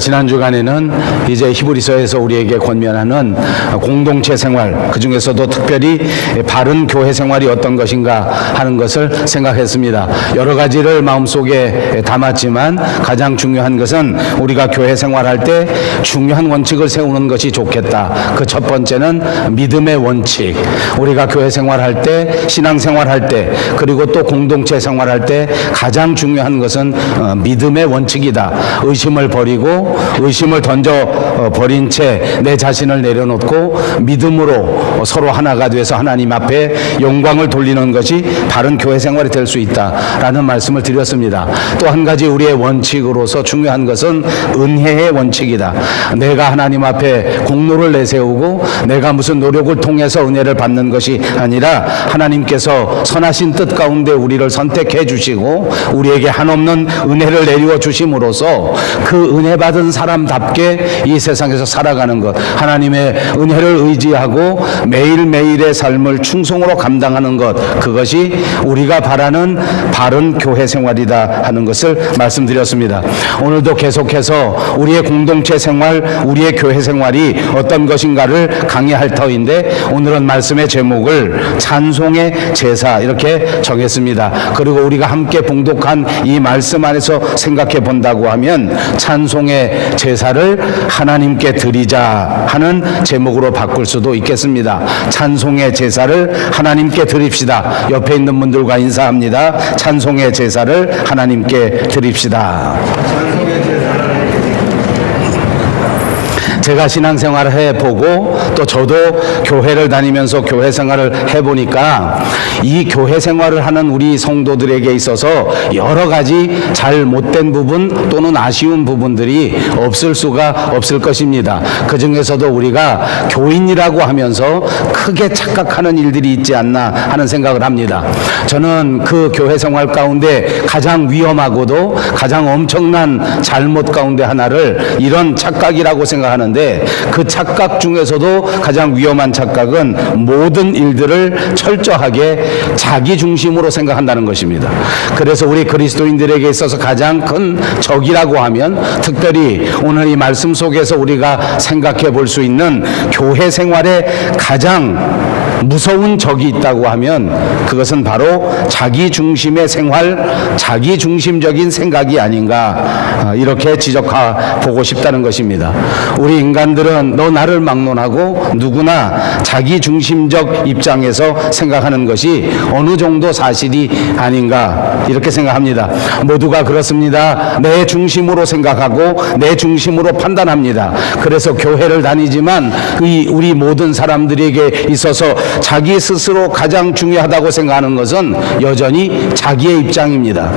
지난 주간에는 이제 히브리서에서 우리에게 권면하는 공동체 생활, 그 중에서도 특별히 바른 교회 생활이 어떤 것인가 하는 것을 생각했습니다. 여러 가지를 마음속에 담았지만 가장 중요한 것은 우리가 교회 생활할 때 중요한 원칙을 세우는 것이 좋겠다. 그 첫 번째는 믿음의 원칙. 우리가 교회 생활할 때, 신앙 생활할 때, 그리고 또 공동체 생활할 때 가장 중요한 것은 믿음의 원칙이다. 의심을 버리고 의심을 던져 버린 채 내 자신을 내려놓고 믿음으로 서로 하나가 돼서 하나님 앞에 영광을 돌리는 것이 바른 교회 생활이 될 수 있다라는 말씀을 드렸습니다. 또 한 가지 우리의 원칙으로서 중요한 것은 은혜의 원칙이다. 내가 하나님 앞에 공로를 내세우고 내가 무슨 노력을 통해서 은혜를 받는 것이 아니라 하나님께서 선하신 뜻 가운데 우리를 선택해 주시고 우리에게 한없는 은혜를 내리워 주심으로써 그 은혜 받은 사람답게 이 세상에서 살아가는 것, 하나님의 은혜를 의지하고 매일매일의 삶을 충성으로 감당하는 것, 그것이 우리가 바라는 바른 교회 생활이다 하는 것을 말씀드렸습니다. 오늘도 계속해서 우리의 공동체 생활, 우리의 교회 생활이 어떤 것인가를 강의할 터인데 오늘은 말씀의 제목을 찬송의 제사 이렇게 정했습니다. 그리고 우리가 함께 봉독한 이 말씀 안에서 생각해 본다고 하면 찬송의 제사를 하나님께 드리자 하는 제목으로 바꿀 수도 있겠습니다. 찬송의 제사를 하나님께 드립시다. 옆에 있는 분들과 인사합니다. 찬송의 제사를 하나님께 드립시다. 제가 신앙생활을 해보고 또 저도 교회를 다니면서 교회 생활을 해보니까 이 교회 생활을 하는 우리 성도들에게 있어서 여러 가지 잘못된 부분 또는 아쉬운 부분들이 없을 수가 없을 것입니다. 그 중에서도 우리가 교인이라고 하면서 크게 착각하는 일들이 있지 않나 하는 생각을 합니다. 저는 그 교회 생활 가운데 가장 위험하고도 가장 엄청난 잘못 가운데 하나를 이런 착각이라고 생각하는데 그 착각 중에서도 가장 위험한 착각은 모든 일들을 철저하게 자기 중심으로 생각한다는 것입니다. 그래서 우리 그리스도인들에게 있어서 가장 큰 적이라고 하면 특별히 오늘 이 말씀 속에서 우리가 생각해 볼 수 있는 교회 생활에 가장 무서운 적이 있다고 하면 그것은 바로 자기 중심의 생활, 자기 중심적인 생각이 아닌가 이렇게 지적하고 싶다는 것입니다. 우리 인간들은 너 나를 막론하고 누구나 자기 중심적 입장에서 생각하는 것이 어느 정도 사실이 아닌가 이렇게 생각합니다. 모두가 그렇습니다. 내 중심으로 생각하고 내 중심으로 판단합니다. 그래서 교회를 다니지만 우리 모든 사람들에게 있어서 자기 스스로 가장 중요하다고 생각하는 것은 여전히 자기의 입장입니다.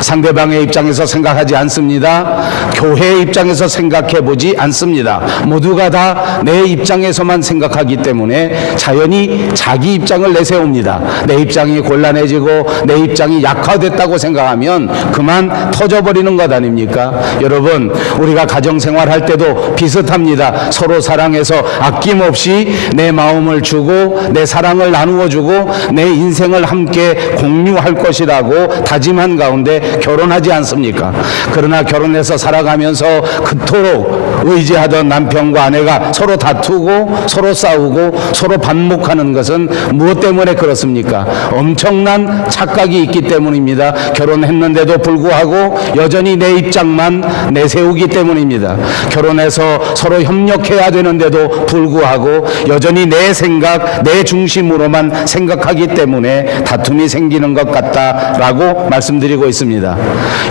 상대방의 입장에서 생각하지 않습니다. 교회의 입장에서 생각해 보지 않습니다. 모두가 다 내 입장에서만 생각하기 때문에 자연히 자기 입장을 내세웁니다. 내 입장이 곤란해지고 내 입장이 약화됐다고 생각하면 그만 터져버리는 것 아닙니까? 여러분, 우리가 가정생활 할 때도 비슷합니다. 서로 사랑해서 아낌없이 내 마음을 주고 내 사랑을 나누어 주고 내 인생을 함께 공유할 것이라고 다짐한 가운데 결혼하지 않습니까? 그러나 결혼해서 살아가면서 그토록 의지하던 남편과 아내가 서로 다투고 서로 싸우고 서로 반목하는 것은 무엇 때문에 그렇습니까? 엄청난 착각이 있기 때문입니다. 결혼했는데도 불구하고 여전히 내 입장만 내세우기 때문입니다. 결혼해서 서로 협력해야 되는데도 불구하고 여전히 내 생각, 내 중심으로만 생각하기 때문에 다툼이 생기는 것 같다라고 말씀드리고 있습니다.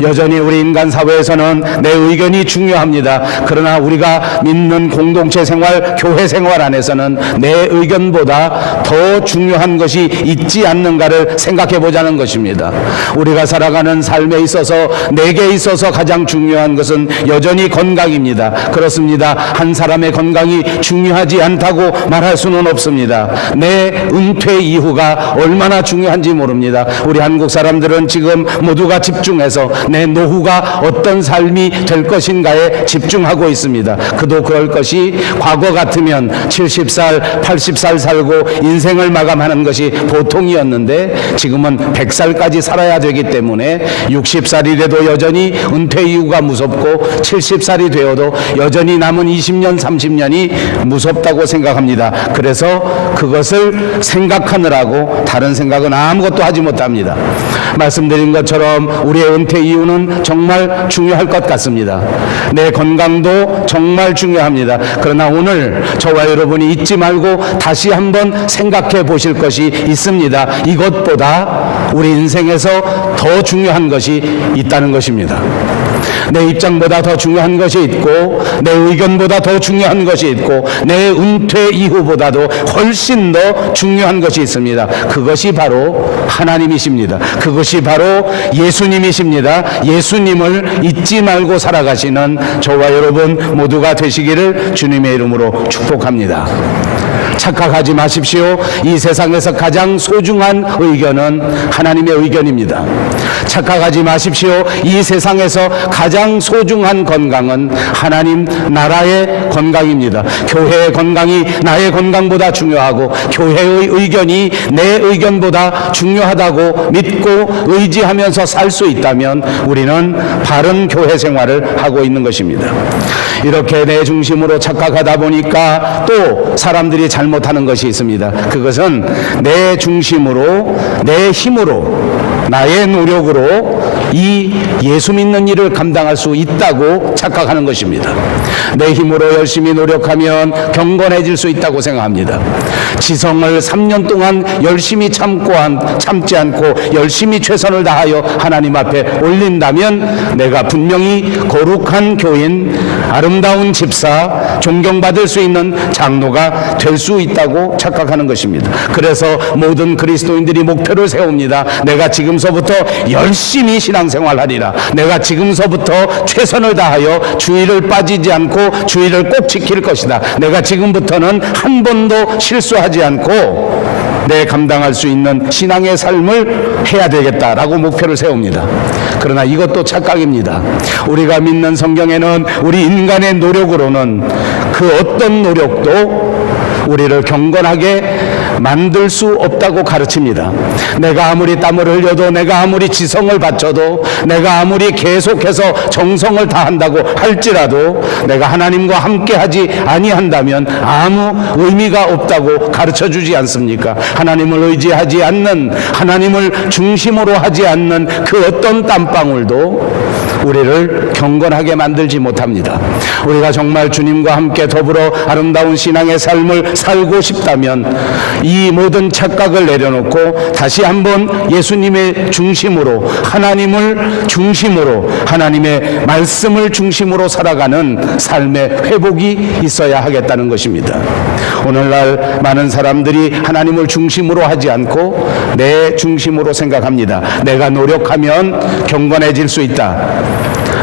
여전히 우리 인간 사회에서는 내 의견이 중요합니다. 그러나 우리가 믿는 공동체 생활, 교회 생활 안에서는 내 의견보다 더 중요한 것이 있지 않는가를 생각해 보자는 것입니다. 우리가 살아가는 삶에 있어서 내게 있어서 가장 중요한 것은 여전히 건강입니다. 그렇습니다. 한 사람의 건강이 중요하지 않다고 말할 수는 없습니다. 내 은퇴 이후가 얼마나 중요한지 모릅니다. 우리 한국 사람들은 지금 모두가 집중해서 내 노후가 어떤 삶이 될 것인가에 집중하고 있습니다. 있습니다. 그도 그럴 것이 과거 같으면 70살, 80살 살고 인생을 마감하는 것이 보통이었는데 지금은 100살까지 살아야 되기 때문에 60살이라도 여전히 은퇴 이후가 무섭고 70살이 되어도 여전히 남은 20년, 30년이 무섭다고 생각합니다. 그래서 그것을 생각하느라고 다른 생각은 아무것도 하지 못합니다. 말씀드린 것처럼 우리의 은퇴 이후는 정말 중요할 것 같습니다. 내 건강도 정말 중요합니다. 그러나 오늘 저와 여러분이 잊지 말고 다시 한번 생각해 보실 것이 있습니다. 이것보다 우리 인생에서 더 중요한 것이 있다는 것입니다. 내 입장보다 더 중요한 것이 있고 내 의견보다 더 중요한 것이 있고 내 은퇴 이후보다도 훨씬 더 중요한 것이 있습니다. 그것이 바로 하나님이십니다. 그것이 바로 예수님이십니다. 예수님을 잊지 말고 살아가시는 저와 여러분 모두가 되시기를 주님의 이름으로 축복합니다. 착각하지 마십시오. 이 세상에서 가장 소중한 의견은 하나님의 의견입니다. 착각하지 마십시오. 이 세상에서 가장 소중한 건강은 하나님 나라의 건강입니다. 교회의 건강이 나의 건강보다 중요하고 교회의 의견이 내 의견보다 중요하다고 믿고 의지하면서 살 수 있다면 우리는 바른 교회 생활을 하고 있는 것입니다. 이렇게 내 중심으로 착각하다 보니까 또 사람들이 잘못하는 것이 있습니다. 그것은 내 중심으로, 내 힘으로, 나의 노력으로 이 예수 믿는 일을 감당할 수 있다고 착각하는 것입니다. 내 힘으로 열심히 노력하면 경건해질 수 있다고 생각합니다. 지성을 3년 동안 열심히 참지 않고 열심히 최선을 다하여 하나님 앞에 올린다면 내가 분명히 거룩한 교인, 아름다운 집사, 존경받을 수 있는 장로가 될 수 있다고 착각하는 것입니다. 그래서 모든 그리스도인들이 목표를 세웁니다. 내가 지금서부터 열심히 신앙생활하리라. 내가 지금서부터 최선을 다하여 주의를 빠지지 않고 주의를 꼭 지킬 것이다. 내가 지금부터는 한 번도 실수하지 않고 내 감당할 수 있는 신앙의 삶을 해야 되겠다라고 목표를 세웁니다. 그러나 이것도 착각입니다. 우리가 믿는 성경에는 우리 인간의 노력으로는 그 어떤 노력도 우리를 경건하게 만들 수 없다고 가르칩니다. 내가 아무리 땀을 흘려도, 내가 아무리 지성을 바쳐도, 내가 아무리 계속해서 정성을 다한다고 할지라도 내가 하나님과 함께하지 아니한다면 아무 의미가 없다고 가르쳐주지 않습니까? 하나님을 의지하지 않는, 하나님을 중심으로 하지 않는 그 어떤 땀방울도 우리를 경건하게 만들지 못합니다. 우리가 정말 주님과 함께 더불어 아름다운 신앙의 삶을 살고 싶다면 이 모든 착각을 내려놓고 다시 한번 예수님의 중심으로, 하나님을 중심으로, 하나님의 말씀을 중심으로 살아가는 삶의 회복이 있어야 하겠다는 것입니다. 오늘날 많은 사람들이 하나님을 중심으로 하지 않고 내 중심으로 생각합니다. 내가 노력하면 경건해질 수 있다.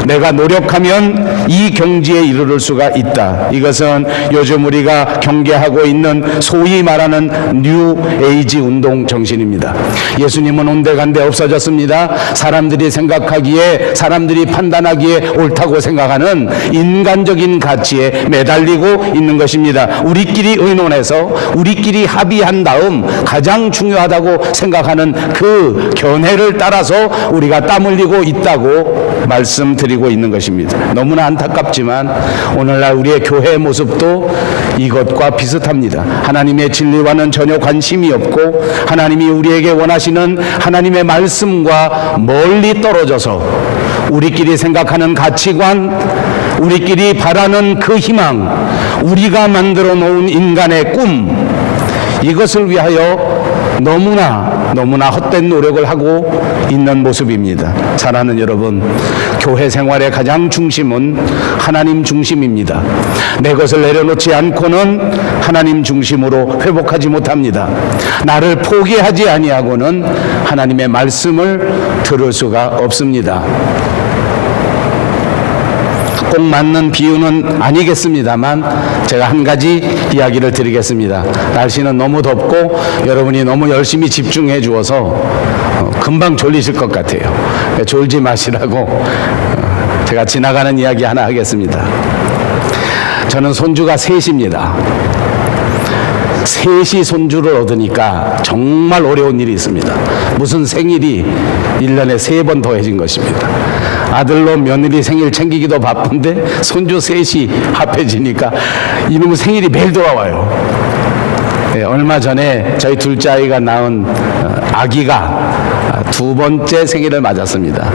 내가 노력하면 이 경지에 이르를 수가 있다. 이것은 요즘 우리가 경계하고 있는 소위 말하는 뉴 에이지 운동 정신입니다. 예수님은 온데간데 없어졌습니다. 사람들이 생각하기에, 사람들이 판단하기에 옳다고 생각하는 인간적인 가치에 매달리고 있는 것입니다. 우리끼리 의논해서 우리끼리 합의한 다음 가장 중요하다고 생각하는 그 견해를 따라서 우리가 땀 흘리고 있다고 말씀드립니다. 드리고 있는 것입니다. 너무나 안타깝지만 오늘날 우리의 교회의 모습도 이것과 비슷합니다. 하나님의 진리와는 전혀 관심이 없고 하나님이 우리에게 원하시는 하나님의 말씀과 멀리 떨어져서 우리끼리 생각하는 가치관, 우리끼리 바라는 그 희망, 우리가 만들어 놓은 인간의 꿈, 이것을 위하여 너무나 헛된 노력을 하고 있는 모습입니다. 사랑하는 여러분, 교회 생활의 가장 중심은 하나님 중심입니다. 내 것을 내려놓지 않고는 하나님 중심으로 회복하지 못합니다. 나를 포기하지 아니하고는 하나님의 말씀을 들을 수가 없습니다. 꼭 맞는 비유는 아니겠습니다만 제가 한 가지 이야기를 드리겠습니다. 날씨는 너무 덥고 여러분이 너무 열심히 집중해 주어서 금방 졸리실 것 같아요. 졸지 마시라고 제가 지나가는 이야기 하나 하겠습니다. 저는 손주가 셋입니다. 셋이 손주를 얻으니까 정말 어려운 일이 있습니다. 무슨 생일이 1년에 3번 더해진 것입니다. 아들로 며느리 생일 챙기기도 바쁜데 손주 셋이 합해지니까 이놈의 생일이 매일 돌아와요. 네, 얼마 전에 저희 둘째 아이가 낳은 아기가 2번째 생일을 맞았습니다.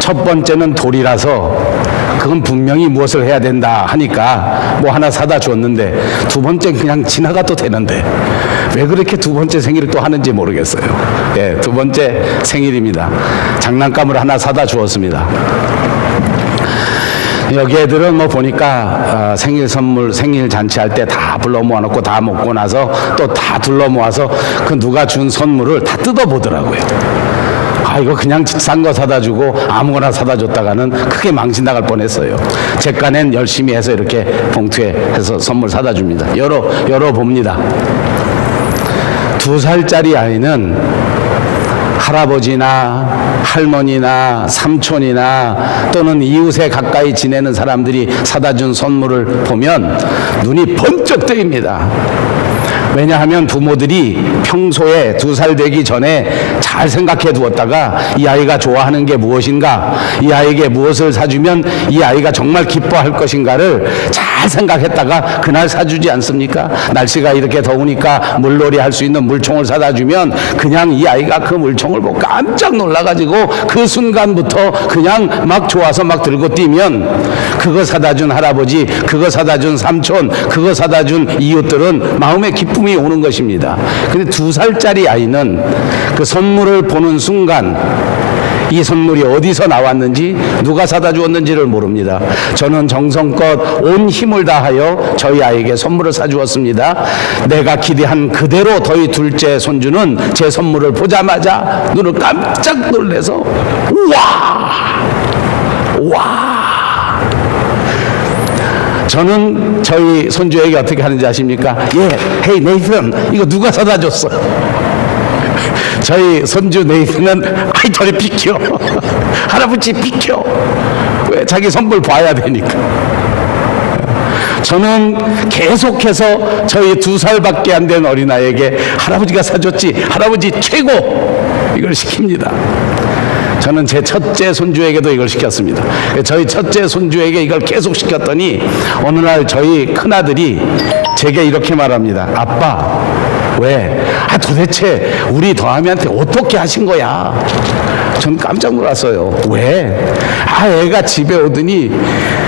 첫 번째는 돌이라서 그건 분명히 무엇을 해야 된다 하니까 뭐 하나 사다 줬는데, 2번째는 그냥 지나가도 되는데 왜 그렇게 2번째 생일을 또 하는지 모르겠어요. 예, 2번째 생일입니다. 장난감을 하나 사다 주었습니다. 여기 애들은 뭐 보니까 생일 선물, 생일 잔치할 때 다 불러 모아놓고 다 먹고 나서 또 다 둘러 모아서 그 누가 준 선물을 다 뜯어보더라고요. 아, 이거 그냥 싼 거 사다 주고 아무거나 사다 줬다가는 크게 망신 나갈 뻔했어요. 제 깐엔 열심히 해서 이렇게 봉투에 해서 선물 사다 줍니다. 열어 봅니다. 2살짜리 아이는 할아버지나 할머니나 삼촌이나 또는 이웃에 가까이 지내는 사람들이 사다 준 선물을 보면 눈이 번쩍 뜨입니다. 왜냐하면 부모들이 평소에 2살 되기 전에 잘 생각해 두었다가 이 아이가 좋아하는 게 무엇인가, 이 아이에게 무엇을 사주면 이 아이가 정말 기뻐할 것인가를 잘 생각했다가 그날 사주지 않습니까? 날씨가 이렇게 더우니까 물놀이 할 수 있는 물총을 사다 주면 그냥 이 아이가 그 물총을 보고 깜짝 놀라가지고 그 순간부터 그냥 막 좋아서 막 들고 뛰면 그거 사다 준 할아버지, 그거 사다 준 삼촌, 그거 사다 준 이웃들은 마음에 기쁨이 오는 것입니다. 근데 2살짜리 아이는 그 선물을 보는 순간 이 선물이 어디서 나왔는지, 누가 사다 주었는지를 모릅니다. 저는 정성껏 온 힘을 다하여 저희 아이에게 선물을 사주었습니다. 내가 기대한 그대로 저희 둘째 손주는 제 선물을 보자마자 눈을 깜짝 놀라서 와! 저는 저희 손주에게 어떻게 하는지 아십니까? 헤이 네이슨, 이거 누가 사다 줬어? 저희 손주 네이슨은 아이 저리 비켜. 할아버지 비켜. 왜? 자기 선물 봐야 되니까. 저는 계속해서 저희 2살밖에 안 된 어린아이에게 할아버지가 사줬지, 할아버지 최고, 이걸 시킵니다. 저는 제 첫째 손주에게도 이걸 시켰습니다. 저희 첫째 손주에게 이걸 계속 시켰더니 어느 날 저희 큰아들이 제게 이렇게 말합니다. 아빠, 왜? 도대체 우리 더하미한테 어떻게 하신 거야? 전 깜짝 놀랐어요. 왜? 애가 집에 오더니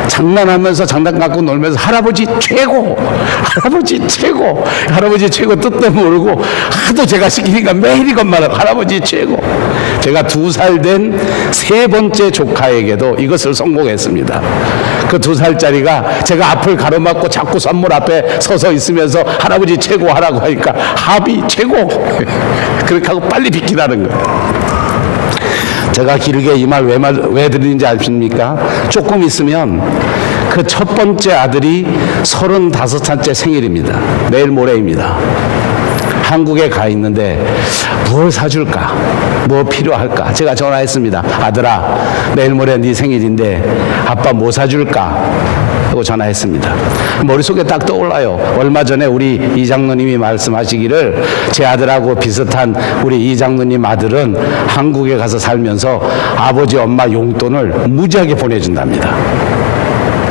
장난하면서 장난 갖고 놀면서 할아버지 최고! 할아버지 최고! 할아버지 최고 뜻도 모르고 하도 제가 시키니까 매일 이것만 하고 할아버지 최고! 제가 2살 된 3번째 조카에게도 이것을 성공했습니다. 그 2살짜리가 제가 앞을 가로막고 자꾸 선물 앞에 서서 있으면서 할아버지 최고 하라고 하니까 합의 최고! 그렇게 하고 빨리 비키라는 거예요. 제가 길게 이 말 왜 드리는지 아십니까? 조금 있으면 그 첫 번째 아들이 35살째 생일입니다. 내일 모레입니다. 한국에 가 있는데 뭘 사줄까? 뭐 필요할까? 제가 전화했습니다. 아들아, 내일 모레 네 생일인데 아빠 뭐 사줄까? 하고 전화했습니다. 머릿속에 딱 떠올라요. 얼마 전에 우리 이장로님이 말씀하시기를 제 아들하고 비슷한 우리 이장로님 아들은 한국에 가서 살면서 아버지 엄마 용돈을 무지하게 보내준답니다.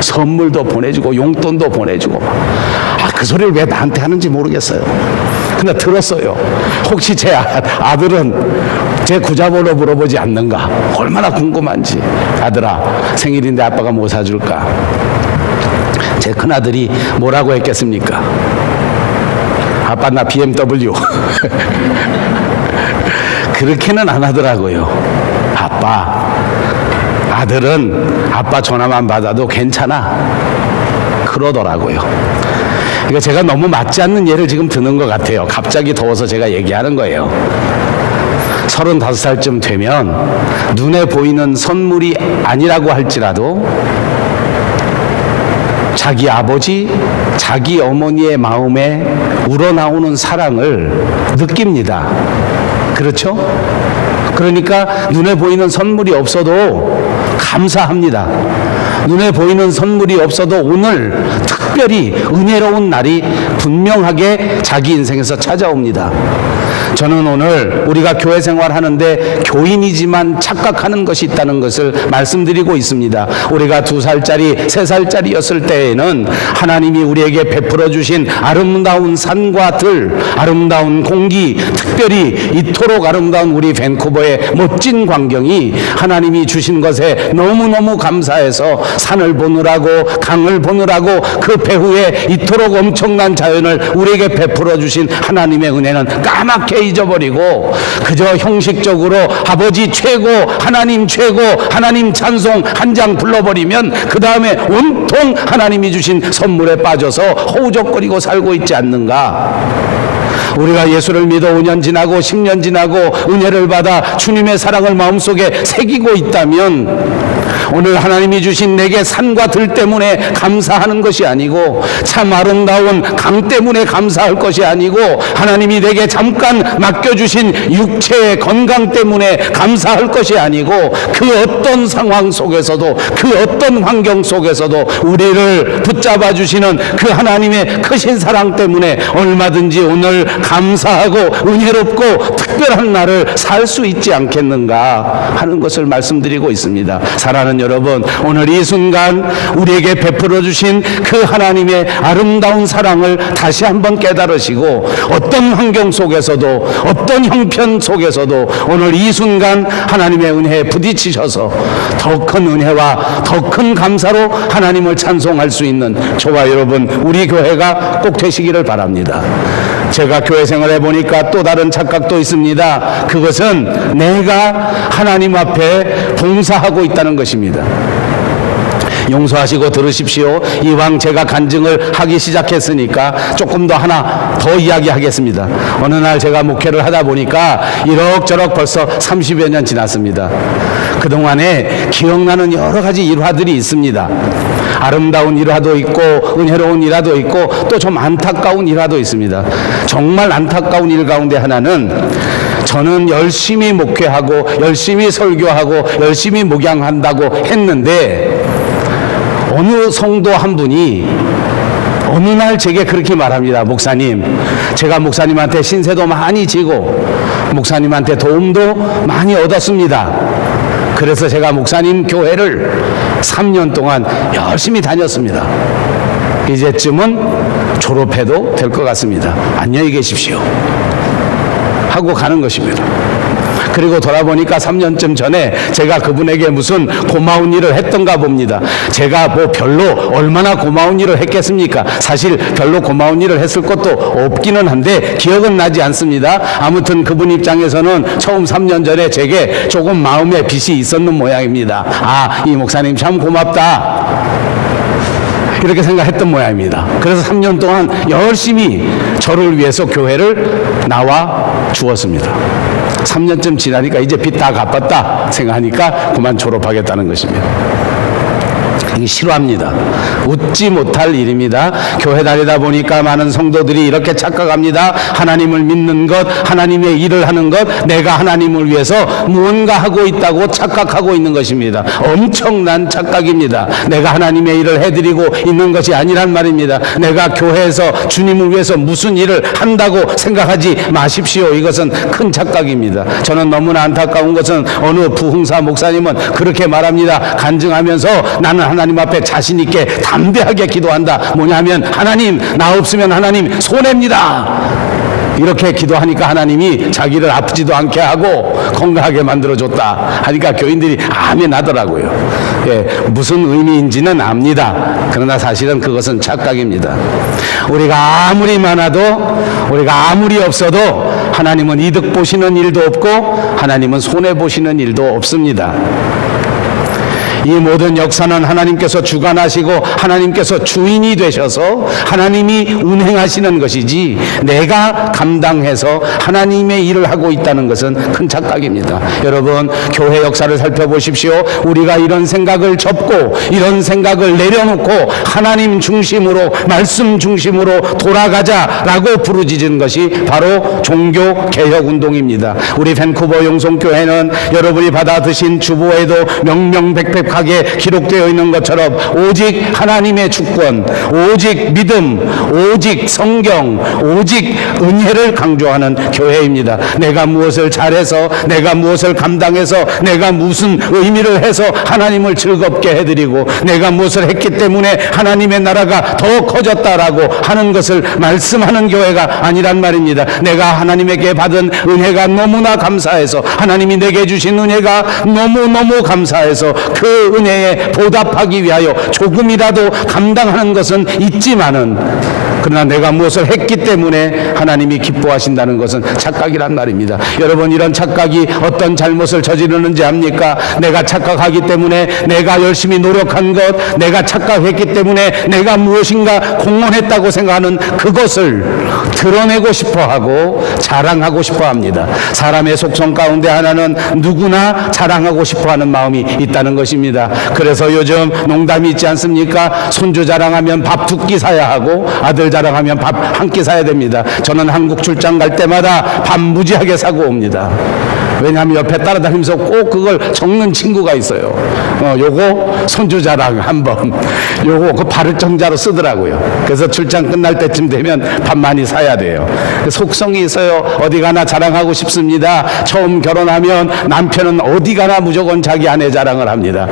선물도 보내주고 용돈도 보내주고. 그 소리를 왜 나한테 하는지 모르겠어요. 근데 들었어요. 혹시 제 아들은 제 구자번호 물어보지 않는가? 얼마나 궁금한지. 아들아, 생일인데 아빠가 뭐 사줄까? 제 큰아들이 뭐라고 했겠습니까? 아빠 나 BMW. 그렇게는 안 하더라고요. 아들은 아빠 전화만 받아도 괜찮아. 그러더라고요. 이거 제가 너무 맞지 않는 예를 지금 드는 것 같아요. 갑자기 더워서 제가 얘기하는 거예요. 35살쯤 되면 눈에 보이는 선물이 아니라고 할지라도 자기 아버지, 자기 어머니의 마음에 우러나오는 사랑을 느낍니다. 그렇죠? 그러니까 눈에 보이는 선물이 없어도 감사합니다. 눈에 보이는 선물이 없어도 오늘 특별히 은혜로운 날이 분명하게 자기 인생에서 찾아옵니다. 저는 오늘 우리가 교회 생활하는데 교인이지만 착각하는 것이 있다는 것을 말씀드리고 있습니다. 우리가 2살짜리, 3살짜리였을 때에는 하나님이 우리에게 베풀어 주신 아름다운 산과 들, 아름다운 공기, 특별히 이토록 아름다운 우리 밴쿠버의 멋진 광경이 하나님이 주신 것에 너무너무 감사해서 산을 보느라고 강을 보느라고 그 배후에 이토록 엄청난 자연을 우리에게 베풀어 주신 하나님의 은혜는 까맣게 잊어버리고 그저 형식적으로 아버지 최고, 하나님 최고, 하나님 찬송 한 장 불러버리면 그 다음에 온통 하나님이 주신 선물에 빠져서 허우적거리고 살고 있지 않는가. 우리가 예수를 믿어 5년 지나고 10년 지나고 은혜를 받아 주님의 사랑을 마음속에 새기고 있다면 오늘 하나님이 주신 내게 산과 들 때문에 감사하는 것이 아니고 참 아름다운 강 때문에 감사할 것이 아니고 하나님이 내게 잠깐 맡겨주신 육체의 건강 때문에 감사할 것이 아니고 그 어떤 상황 속에서도 그 어떤 환경 속에서도 우리를 붙잡아 주시는 그 하나님의 크신 사랑 때문에 얼마든지 오늘 감사하고 은혜롭고 특별한 날을 살 수 있지 않겠는가 하는 것을 말씀드리고 있습니다. 사랑하는 여러분, 오늘 이 순간 우리에게 베풀어 주신 그 하나님의 아름다운 사랑을 다시 한번 깨달으시고 어떤 환경 속에서도 어떤 형편 속에서도 오늘 이 순간 하나님의 은혜에 부딪히셔서 더 큰 은혜와 더 큰 감사로 하나님을 찬송할 수 있는 저와 여러분 우리 교회가 꼭 되시기를 바랍니다. 제가 교회 생활해 보니까 또 다른 착각도 있습니다. 그것은 내가 하나님 앞에 봉사하고 있다는 것입니다. 용서하시고 들으십시오. 이왕 제가 간증을 하기 시작했으니까 조금 더 하나 더 이야기하겠습니다. 어느 날 제가 목회를 하다 보니까 이럭저럭 벌써 30여 년 지났습니다. 그동안에 기억나는 여러 가지 일화들이 있습니다. 아름다운 일화도 있고 은혜로운 일화도 있고 또 좀 안타까운 일화도 있습니다. 정말 안타까운 일 가운데 하나는 저는 열심히 목회하고 열심히 설교하고 열심히 목양한다고 했는데 어느 성도 한 분이 어느 날 제게 그렇게 말합니다. 목사님, 제가 목사님한테 신세도 많이 지고 목사님한테 도움도 많이 얻었습니다. 그래서 제가 목사님 교회를 3년 동안 열심히 다녔습니다. 이제쯤은 졸업해도 될 것 같습니다. 안녕히 계십시오 하고 가는 것입니다. 그리고 돌아보니까 3년쯤 전에 제가 그분에게 무슨 고마운 일을 했던가 봅니다. 제가 뭐 별로 얼마나 고마운 일을 했겠습니까? 사실 별로 고마운 일을 했을 것도 없기는 한데 기억은 나지 않습니다. 아무튼 그분 입장에서는 처음 3년 전에 제게 조금 마음에 빚이 있었는 모양입니다. 아, 이 목사님 참 고맙다 이렇게 생각했던 모양입니다. 그래서 3년 동안 열심히 저를 위해서 교회를 나와 주었습니다. 3년쯤 지나니까 이제 빚 다 갚았다 생각하니까 그만 졸업하겠다는 것입니다. 이게 싫어합니다. 웃지 못할 일입니다. 교회 다니다 보니까 많은 성도들이 이렇게 착각합니다. 하나님을 믿는 것, 하나님의 일을 하는 것, 내가 하나님을 위해서 무언가 하고 있다고 착각하고 있는 것입니다. 엄청난 착각입니다. 내가 하나님의 일을 해드리고 있는 것이 아니란 말입니다. 내가 교회에서 주님을 위해서 무슨 일을 한다고 생각하지 마십시오. 이것은 큰 착각입니다. 저는 너무나 안타까운 것은 어느 부흥사 목사님은 그렇게 말합니다. 간증하면서 나는 하나님 앞에 자신 있게 담대하게 기도한다. 뭐냐면 하나님, 나 없으면 하나님 손해입니다. 이렇게 기도하니까 하나님이 자기를 아프지도 않게 하고 건강하게 만들어줬다 하니까 교인들이 아멘 하더라고요. 예, 무슨 의미인지는 압니다. 그러나 사실은 그것은 착각입니다. 우리가 아무리 많아도 우리가 아무리 없어도 하나님은 이득 보시는 일도 없고 하나님은 손해 보시는 일도 없습니다. 이 모든 역사는 하나님께서 주관하시고 하나님께서 주인이 되셔서 하나님이 운행하시는 것이지 내가 감당해서 하나님의 일을 하고 있다는 것은 큰 착각입니다. 여러분, 교회 역사를 살펴보십시오. 우리가 이런 생각을 접고 이런 생각을 내려놓고 하나님 중심으로 말씀 중심으로 돌아가자라고 부르짖은 것이 바로 종교개혁운동입니다. 우리 밴쿠버 용성교회는 여러분이 받아드신 주보에도 명명백백 명백하게 기록되어 있는 것처럼 오직 하나님의 주권, 오직 믿음, 오직 성경, 오직 은혜를 강조하는 교회입니다. 내가 무엇을 잘해서, 내가 무엇을 감당해서, 내가 무슨 의미를 해서 하나님을 즐겁게 해드리고, 내가 무엇을 했기 때문에 하나님의 나라가 더 커졌다라고 하는 것을 말씀하는 교회가 아니란 말입니다. 내가 하나님에게 받은 은혜가 너무나 감사해서, 하나님이 내게 주신 은혜가 너무너무 감사해서 그 은혜에 보답하기 위하여 조금이라도 감당하는 것은 있지만은, 그러나 내가 무엇을 했기 때문에 하나님이 기뻐하신다는 것은 착각이란 말입니다. 여러분, 이런 착각이 어떤 잘못을 저지르는지 압니까? 내가 착각하기 때문에, 내가 열심히 노력한 것, 내가 착각했기 때문에 내가 무엇인가 공헌했다고 생각하는 그것을 드러내고 싶어하고 자랑하고 싶어합니다. 사람의 속성 가운데 하나는 누구나 자랑하고 싶어하는 마음이 있다는 것입니다. 그래서 요즘 농담이 있지 않습니까? 손주 자랑하면 밥 2끼 사야 하고 아들 자랑하면 밥 1끼 사야 됩니다. 저는 한국 출장 갈 때마다 밥 무지하게 사고 옵니다. 왜냐하면 옆에 따라다니면서 꼭 그걸 적는 친구가 있어요. 요거 손주 자랑 한번, 요거 그 발을 정자로 쓰더라고요. 그래서 출장 끝날 때쯤 되면 밥 많이 사야 돼요. 속성이 있어요. 어디 가나 자랑하고 싶습니다. 처음 결혼하면 남편은 어디 가나 무조건 자기 아내 자랑을 합니다.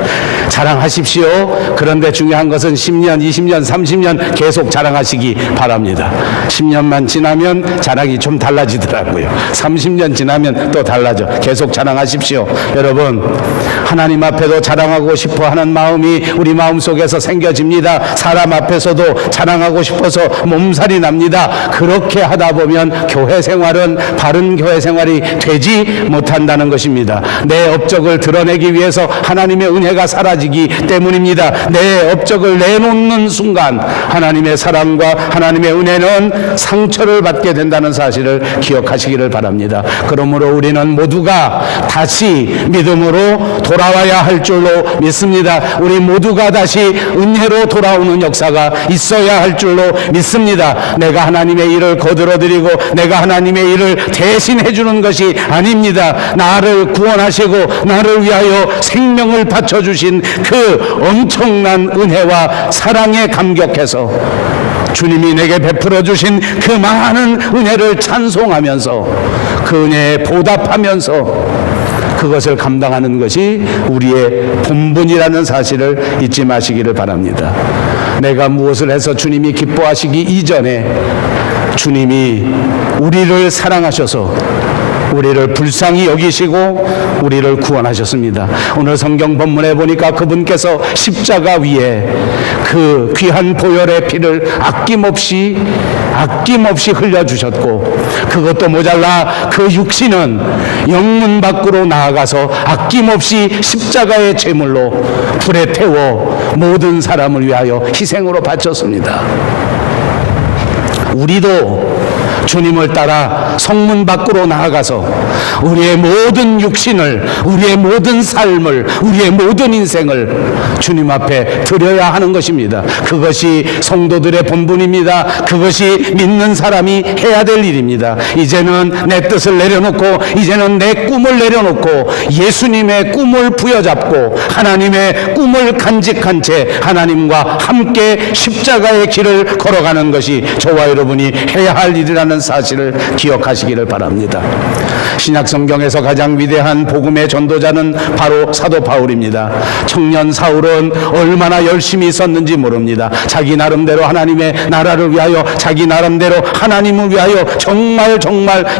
자랑하십시오. 그런데 중요한 것은 10년, 20년, 30년 계속 자랑하시기 바랍니다. 10년만 지나면 자랑이 좀 달라지더라고요. 30년 지나면 또 달라져. 계속 자랑하십시오. 여러분, 하나님 앞에도 자랑하고 싶어 하는 마음이 우리 마음속에서 생겨집니다. 사람 앞에서도 자랑하고 싶어서 몸살이 납니다. 그렇게 하다 보면 교회 생활은 바른 교회 생활이 되지 못한다는 것입니다. 내 업적을 드러내기 위해서 하나님의 은혜가 사라지기 때문입니다. 내 업적을 내놓는 순간 하나님의 사랑과 하나님의 은혜는 상처를 받게 된다는 사실을 기억하시기를 바랍니다. 그러므로 우리는 모두가 다시 믿음으로 돌아와야 할 줄로 믿습니다. 우리 모두가 다시 은혜로 돌아오는 역사가 있어야 할 줄로 믿습니다. 내가 하나님의 일을 거들어드리고 내가 하나님의 일을 대신해 주는 것이 아닙니다. 나를 구원하시고 나를 위하여 생명을 바쳐주신 그 엄청난 은혜와 사랑에 감격해서 주님이 내게 베풀어 주신 그 많은 은혜를 찬송하면서 그 은혜에 보답하면서 그것을 감당하는 것이 우리의 본분이라는 사실을 잊지 마시기를 바랍니다. 내가 무엇을 해서 주님이 기뻐하시기 이전에 주님이 우리를 사랑하셔서 우리를 불쌍히 여기시고 우리를 구원하셨습니다. 오늘 성경 본문에 보니까 그분께서 십자가 위에 그 귀한 보혈의 피를 아낌없이 흘려주셨고, 그것도 모자라 그 육신은 영문 밖으로 나아가서 아낌없이 십자가의 제물로 불에 태워 모든 사람을 위하여 희생으로 바쳤습니다. 우리도 주님을 따라 성문 밖으로 나아가서 우리의 모든 육신을, 우리의 모든 삶을, 우리의 모든 인생을 주님 앞에 드려야 하는 것입니다. 그것이 성도들의 본분입니다. 그것이 믿는 사람이 해야 될 일입니다. 이제는 내 뜻을 내려놓고, 이제는 내 꿈을 내려놓고 예수님의 꿈을 부여잡고 하나님의 꿈을 간직한 채 하나님과 함께 십자가의 길을 걸어가는 것이 저와 여러분이 해야 할 일이라는 사실을 기억하시기를 바랍니다. 신약 성경에서 가장 위대한 복음의 전도자는 바로 사도 바울입니다. 청년 사울은 얼마나 열심히 있었는지 모릅니다. 자기 나름대로 하나님의 나라를 위하여, 자기 나름대로 하나님을 위하여 정말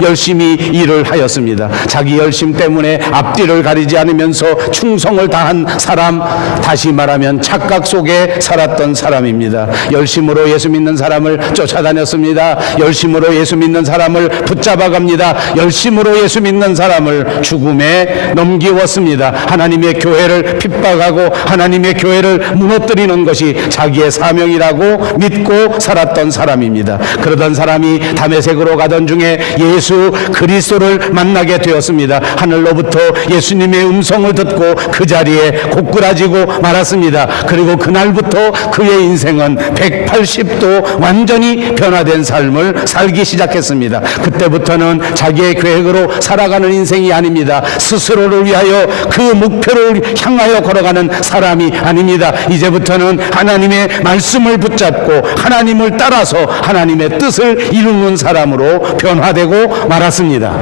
열심히 일을 하였습니다. 자기 열심 때문에 앞뒤를 가리지 않으면서 충성을 다한 사람, 다시 말하면 착각 속에 살았던 사람입니다. 열심으로 예수 믿는 사람을 쫓아다녔습니다. 열심으로 예수 믿는 사람을 붙잡아갑니다. 열심으로 예수 믿는 사람을 죽음에 넘기웠습니다. 하나님의 교회를 핍박하고 하나님의 교회를 무너뜨리는 것이 자기의 사명이라고 믿고 살았던 사람입니다. 그러던 사람이 다메섹으로 가던 중에 예수 그리스도를 만나게 되었습니다. 하늘로부터 예수님의 음성을 듣고 그 자리에 고꾸라지고 말았습니다. 그리고 그날부터 그의 인생은 180도 완전히 변화된 삶을 살기 시작했습니다. 그때부터는 자기의 계획으로 살아가는 인생이 아닙니다. 스스로를 위하여 그 목표를 향하여 걸어가는 사람이 아닙니다. 이제부터는 하나님의 말씀을 붙잡고 하나님을 따라서 하나님의 뜻을 이루는 사람으로 변화되고 말았습니다.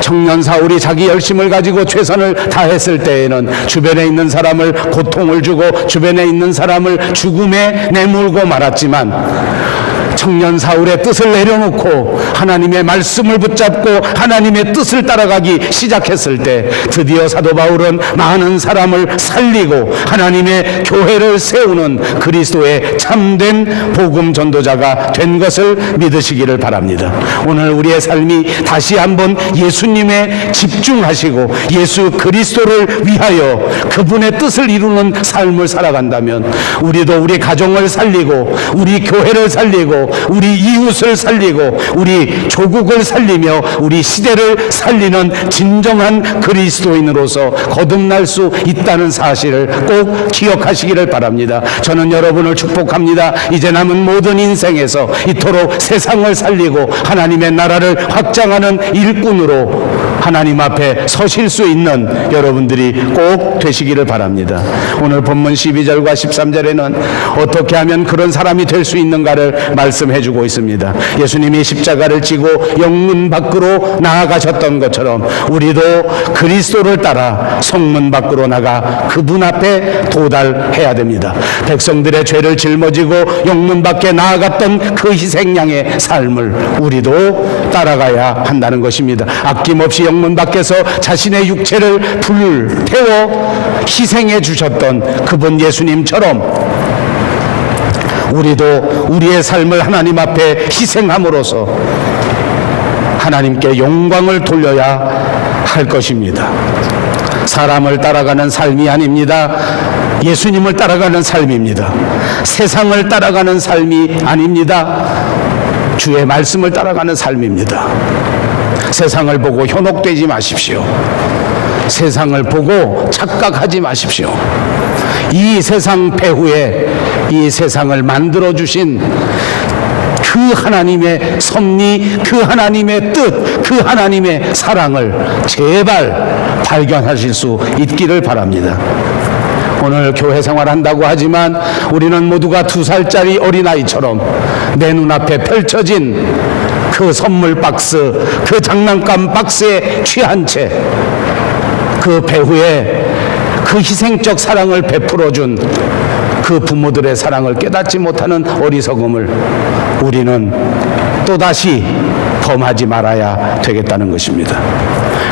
청년 사울이 자기 열심을 가지고 최선을 다했을 때에는 주변에 있는 사람을 고통을 주고 주변에 있는 사람을 죽음에 내몰고 말았지만 청년 사울의 뜻을 내려놓고 하나님의 말씀을 붙잡고 하나님의 뜻을 따라가기 시작했을 때 드디어 사도 바울은 많은 사람을 살리고 하나님의 교회를 세우는 그리스도의 참된 복음 전도자가 된 것을 믿으시기를 바랍니다. 오늘 우리의 삶이 다시 한번 예수님에 집중하시고 예수 그리스도를 위하여 그분의 뜻을 이루는 삶을 살아간다면 우리도 우리 가정을 살리고 우리 교회를 살리고 우리 이웃을 살리고 우리 조국을 살리며 우리 시대를 살리는 진정한 그리스도인으로서 거듭날 수 있다는 사실을 꼭 기억하시기를 바랍니다. 저는 여러분을 축복합니다. 이제 남은 모든 인생에서 이토록 세상을 살리고 하나님의 나라를 확장하는 일꾼으로 하나님 앞에 서실 수 있는 여러분들이 꼭 되시기를 바랍니다. 오늘 본문 12절과 13절에는 어떻게 하면 그런 사람이 될 수 있는가를 말씀해 주고 있습니다. 예수님이 십자가를 지고 영문 밖으로 나아가셨던 것처럼 우리도 그리스도를 따라 성문 밖으로 나가 그분 앞에 도달해야 됩니다. 백성들의 죄를 짊어지고 영문 밖에 나아갔던 그 희생양의 삶을 우리도 따라가야 한다는 것입니다. 아낌없이 영문 밖에서 자신의 육체를 불태워 희생해 주셨던 그분 예수님처럼 우리도 우리의 삶을 하나님 앞에 희생함으로써 하나님께 영광을 돌려야 할 것입니다. 사람을 따라가는 삶이 아닙니다. 예수님을 따라가는 삶입니다. 세상을 따라가는 삶이 아닙니다. 주의 말씀을 따라가는 삶입니다. 세상을 보고 현혹되지 마십시오. 세상을 보고 착각하지 마십시오. 이 세상 배후에 이 세상을 만들어주신 그 하나님의 섭리, 그 하나님의 뜻, 그 하나님의 사랑을 제발 발견하실 수 있기를 바랍니다. 오늘 교회 생활한다고 하지만 우리는 모두가 2살짜리 어린아이처럼 내 눈앞에 펼쳐진 그 선물 박스, 그 장난감 박스에 취한 채 그 배후에 그 희생적 사랑을 베풀어준 그 부모들의 사랑을 깨닫지 못하는 어리석음을 우리는 또다시 범하지 말아야 되겠다는 것입니다.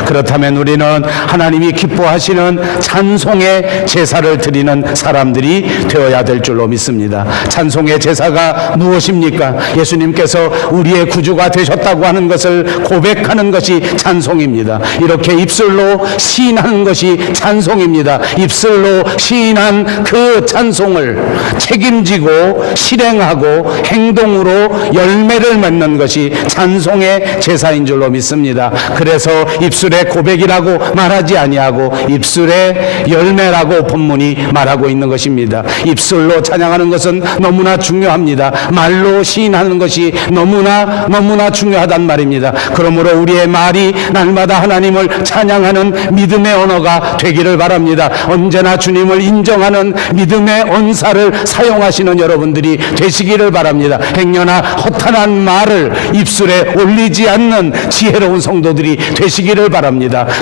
그렇다면 우리는 하나님이 기뻐하시는 찬송의 제사를 드리는 사람들이 되어야 될 줄로 믿습니다. 찬송의 제사가 무엇입니까? 예수님께서 우리의 구주가 되셨다고 하는 것을 고백하는 것이 찬송입니다. 이렇게 입술로 시인하는 것이 찬송입니다. 입술로 시인한 그 찬송을 책임지고 실행하고 행동으로 열매를 맺는 것이 찬송의 제사인 줄로 믿습니다. 그래서 입술의 고백이라고 말하지 아니하고 입술의 열매라고 본문이 말하고 있는 것입니다. 입술로 찬양하는 것은 너무나 중요합니다. 말로 시인하는 것이 너무나 중요하단 말입니다. 그러므로 우리의 말이 날마다 하나님을 찬양하는 믿음의 언어가 되기를 바랍니다. 언제나 주님을 인정하는 믿음의 언사를 사용하시는 여러분들이 되시기를 바랍니다. 행여나 허탄한 말을 입술에 올리지 않는 지혜로운 성도들이 되시기를 바랍니다.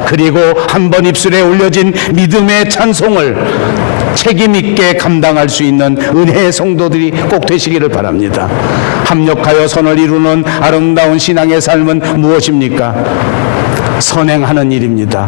그리고 한번 입술에 올려진 믿음의 찬송을 책임있게 감당할 수 있는 은혜의 성도들이 꼭 되시기를 바랍니다. 합력하여 선을 이루는 아름다운 신앙의 삶은 무엇입니까? 선행하는 일입니다.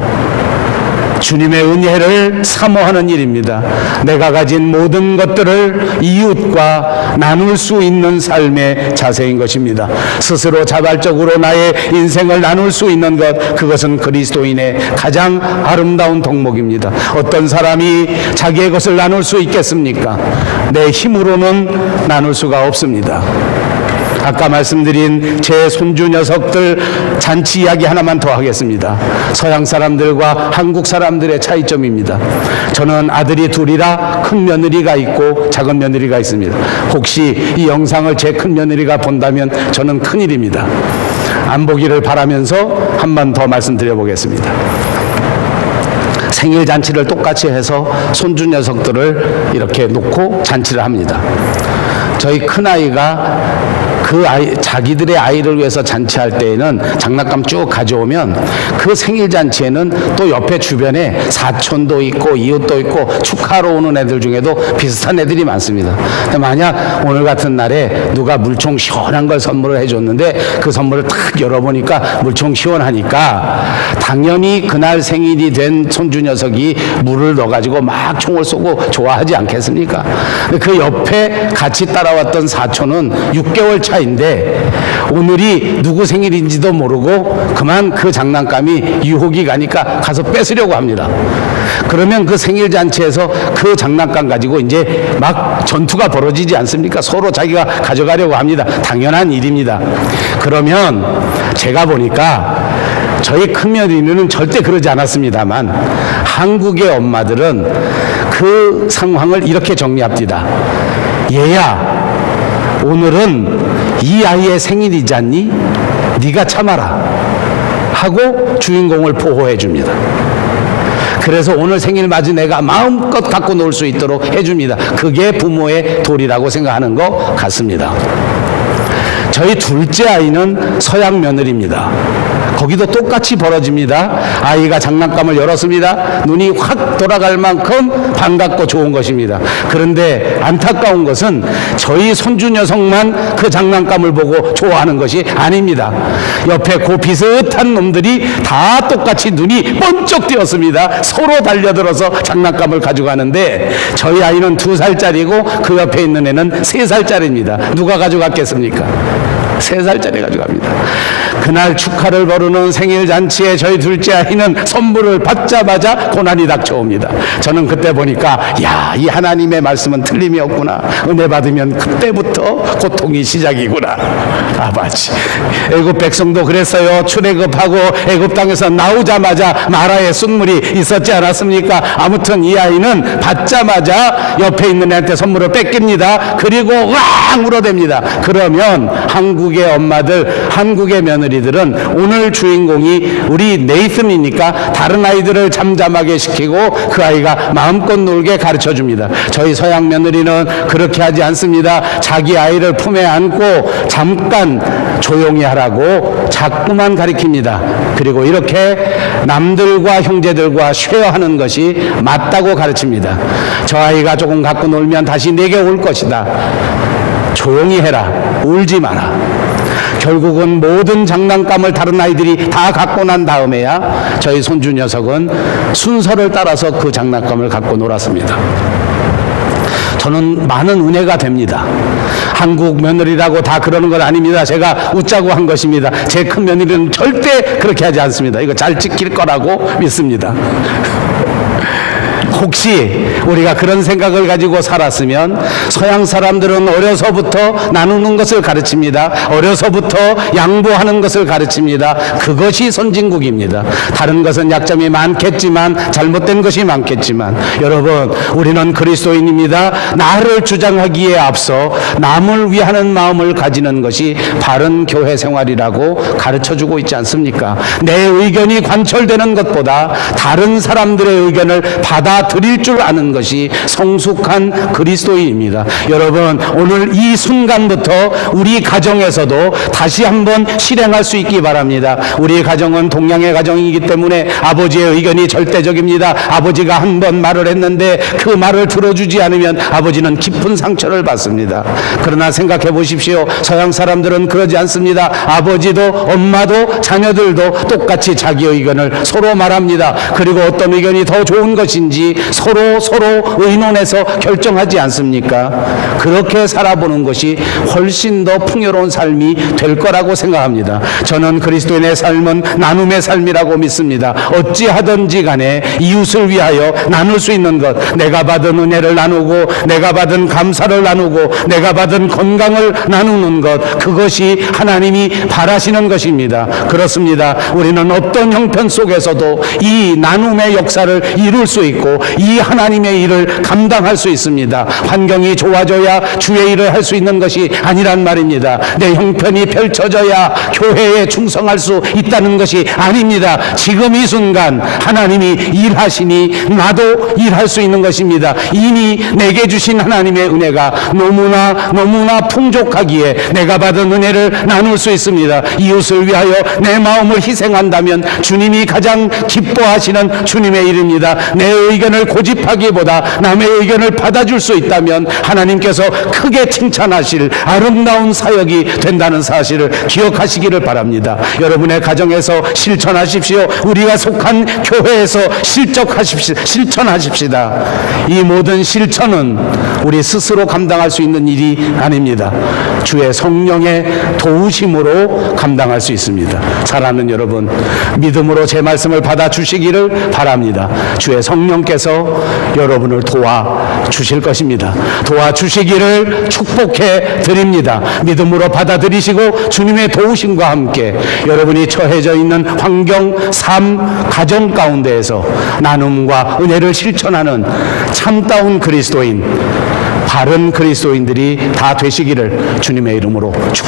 주님의 은혜를 사모하는 일입니다. 내가 가진 모든 것들을 이웃과 나눌 수 있는 삶의 자세인 것입니다. 스스로 자발적으로 나의 인생을 나눌 수 있는 것, 그것은 그리스도인의 가장 아름다운 덕목입니다. 어떤 사람이 자기의 것을 나눌 수 있겠습니까? 내 힘으로는 나눌 수가 없습니다. 아까 말씀드린 제 손주 녀석들 잔치 이야기 하나만 더 하겠습니다. 서양 사람들과 한국 사람들의 차이점입니다. 저는 아들이 둘이라 큰 며느리가 있고 작은 며느리가 있습니다. 혹시 이 영상을 제 큰 며느리가 본다면 저는 큰일입니다. 안 보기를 바라면서 한 번 더 말씀드려 보겠습니다. 생일 잔치를 똑같이 해서 손주 녀석들을 이렇게 놓고 잔치를 합니다. 저희 큰아이가 자기들의 아이를 위해서 잔치할 때에는 장난감 쭉 가져오면 그 생일 잔치에는 또 옆에 주변에 사촌도 있고 이웃도 있고 축하로 오는 애들 중에도 비슷한 애들이 많습니다. 근데 만약 오늘 같은 날에 누가 물총 시원한 걸 선물을 해줬는데 그 선물을 탁 열어보니까 물총 시원하니까 당연히 그날 생일이 된 손주 녀석이 물을 넣어가지고 막 총을 쏘고 좋아하지 않겠습니까? 그 옆에 같이 따라왔던 사촌은 6개월 차인데 오늘이 누구 생일인지도 모르고 그만 그 장난감이 유혹이 가니까 가서 뺏으려고 합니다. 그러면 그 생일 잔치에서 그 장난감 가지고 이제 막 전투가 벌어지지 않습니까? 서로 자기가 가져가려고 합니다. 당연한 일입니다. 그러면 제가 보니까 저희 큰며느리는 절대 그러지 않았습니다만 한국의 엄마들은 그 상황을 이렇게 정리합니다. 얘야, 오늘은 이 아이의 생일이지 않니? 네가 참아라 하고 주인공을 보호해 줍니다. 그래서 오늘 생일 맞은 애가 마음껏 갖고 놀 수 있도록 해줍니다. 그게 부모의 도리라고 생각하는 것 같습니다. 저희 둘째 아이는 서양 며느리입니다. 거기도 똑같이 벌어집니다. 아이가 장난감을 열었습니다. 눈이 확 돌아갈 만큼 반갑고 좋은 것입니다. 그런데 안타까운 것은 저희 손주 녀석만 그 장난감을 보고 좋아하는 것이 아닙니다. 옆에 그 비슷한 놈들이 다 똑같이 눈이 번쩍 띄었습니다. 서로 달려들어서 장난감을 가져가는데 저희 아이는 2살짜리고 그 옆에 있는 애는 3살짜리입니다. 누가 가져갔겠습니까? 3살짜리 가져갑니다. 그날 축하를 벌이는 생일 잔치에 저희 둘째 아이는 선물을 받자마자 고난이 닥쳐옵니다. 저는 그때 보니까 야, 이 하나님의 말씀은 틀림이 없구나. 은혜 받으면 그때부터 고통이 시작이구나. 아버지, 애굽 백성도 그랬어요. 출애굽하고 애굽 땅에서 나오자마자 마라의 순물이 있었지 않았습니까? 아무튼 이 아이는 받자마자 옆에 있는 애한테 선물을 뺏깁니다. 그리고 왕 울어댑니다. 그러면 한국의 엄마들, 한국의 며느리들은 오늘 주인공이 우리 네이슨이니까 다른 아이들을 잠잠하게 시키고 그 아이가 마음껏 놀게 가르쳐 줍니다. 저희 서양 며느리는 그렇게 하지 않습니다. 자기 아이를 품에 안고 잠깐 조용히 하라고 자꾸만 가르칩니다. 그리고 이렇게 남들과 형제들과 쉐어하는 것이 맞다고 가르칩니다. 저 아이가 조금 갖고 놀면 다시 내게 올 것이다. 조용히 해라. 울지 마라. 결국은 모든 장난감을 다른 아이들이 다 갖고 난 다음에야 저희 손주 녀석은 순서를 따라서 그 장난감을 갖고 놀았습니다. 저는 많은 은혜가 됩니다. 한국 며느리라고 다 그러는 건 아닙니다. 제가 웃자고 한 것입니다. 제 큰 며느리는 절대 그렇게 하지 않습니다. 이거 잘 지킬 거라고 믿습니다. 혹시 우리가 그런 생각을 가지고 살았으면 서양 사람들은 어려서부터 나누는 것을 가르칩니다. 어려서부터 양보하는 것을 가르칩니다. 그것이 선진국입니다. 다른 것은 약점이 많겠지만 잘못된 것이 많겠지만 여러분, 우리는 그리스도인입니다. 나를 주장하기에 앞서 남을 위하는 마음을 가지는 것이 바른 교회 생활이라고 가르쳐주고 있지 않습니까? 내 의견이 관철되는 것보다 다른 사람들의 의견을 받아들일 줄 아는 것이 성숙한 그리스도인입니다. 여러분, 오늘 이 순간부터 우리 가정에서도 다시 한번 실행할 수 있기 바랍니다. 우리 가정은 동양의 가정이기 때문에 아버지의 의견이 절대적입니다. 아버지가 한 번 말을 했는데 그 말을 들어주지 않으면 아버지는 깊은 상처를 받습니다. 그러나 생각해 보십시오. 서양 사람들은 그러지 않습니다. 아버지도 엄마도 자녀들도 똑같이 자기 의견을 서로 말합니다. 그리고 어떤 의견이 더 좋은 것인지 것이 서로 의논해서 결정하지 않습니까? 그렇게 살아보는 것이 훨씬 더 풍요로운 삶이 될 거라고 생각합니다. 저는 그리스도인의 삶은 나눔의 삶이라고 믿습니다. 어찌하든지 간에 이웃을 위하여 나눌 수 있는 것, 내가 받은 은혜를 나누고 내가 받은 감사를 나누고 내가 받은 건강을 나누는 것, 그것이 하나님이 바라시는 것입니다. 그렇습니다. 우리는 어떤 형편 속에서도 이 나눔의 역사를 이룰 수 있고 이 하나님의 일을 감당할 수 있습니다. 환경이 좋아져야 주의 일을 할 수 있는 것이 아니란 말입니다. 내 형편이 펼쳐져야 교회에 충성할 수 있다는 것이 아닙니다. 지금 이 순간 하나님이 일하시니 나도 일할 수 있는 것입니다. 이미 내게 주신 하나님의 은혜가 너무나 풍족하기에 내가 받은 은혜를 나눌 수 있습니다. 이웃을 위하여 내 마음을 희생한다면 주님이 가장 기뻐하시는 주님의 일입니다. 내 의견을 고집하기보다 남의 의견을 받아줄 수 있다면 하나님께서 크게 칭찬하실 아름다운 사역이 된다는 사실을 기억하시기를 바랍니다. 여러분의 가정에서 실천하십시오. 우리가 속한 교회에서 실천하십시다. 이 모든 실천은 우리 스스로 감당할 수 있는 일이 아닙니다. 주의 성령의 도우심으로 감당할 수 있습니다. 사랑하는 여러분, 믿음으로 제 말씀을 받아주시기를 바랍니다. 주의 성령께서 여러분을 도와주실 것입니다. 도와주시기를 축복해 드립니다. 믿음으로 받아들이시고 주님의 도우심과 함께 여러분이 처해져 있는 환경, 삶, 가정 가운데에서 나눔과 은혜를 실천하는 참다운 그리스도인, 바른 그리스도인들이 다 되시기를 주님의 이름으로 축복합니다.